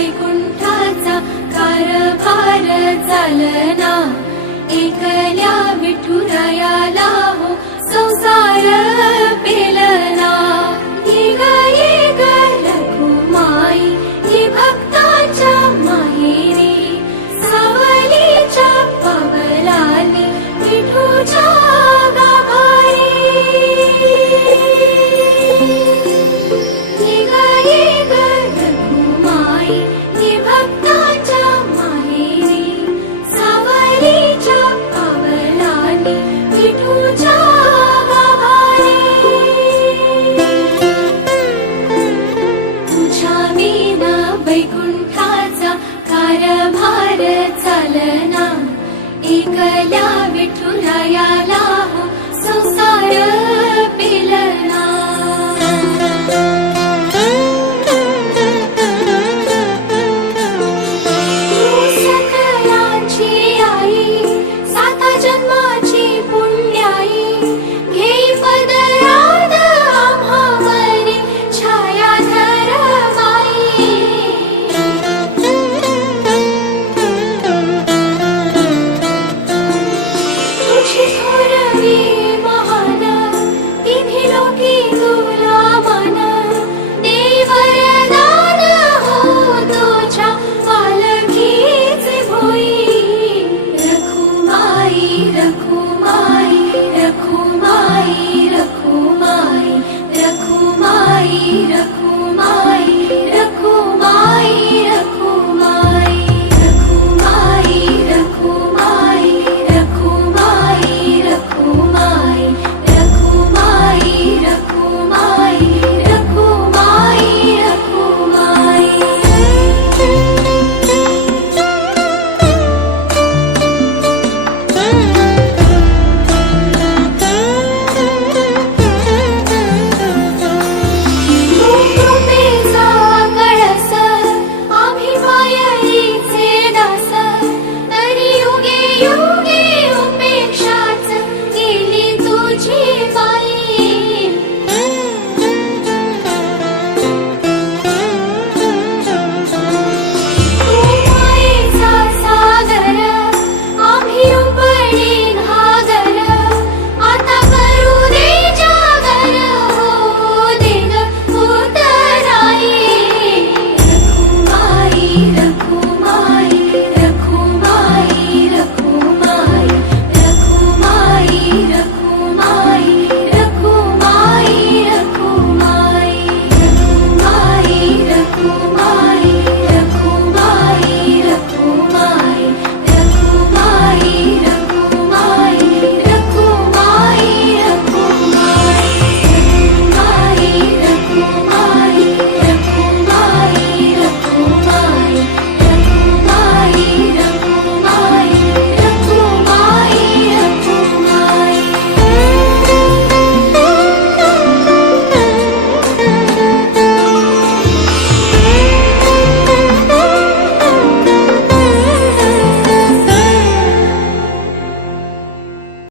वैकुंठाचा कारभार चालना, एकल्या विठुरायाला हो संसार पेलना। ये ग रखुमाई ही भक्ताच्या माहेरी, सावलीच्या पावलांनी विठूच्या गाभारी। ये ग रखुमाई ही भक्ताच्या माहेरी, सावलीच्या पावलांनी विठूच्या गाभारी। तुझ्या विना वैकुंठाचा कारभार चालना, एकल्या विठुरायाला हो संसार पेलना। तू सकलांची आई, साता जन्माची पुण्याई, घेई पदरात आम्हावरी छायाधर माई। तुझी थोरवी महान, तिन्ही लोकी तुला मान, देई वरदान हो तुझ्या पालखीचे भोई। रखुमाई रखुमाई रखुमाई रखुमाई रखुमाई रखुमाई।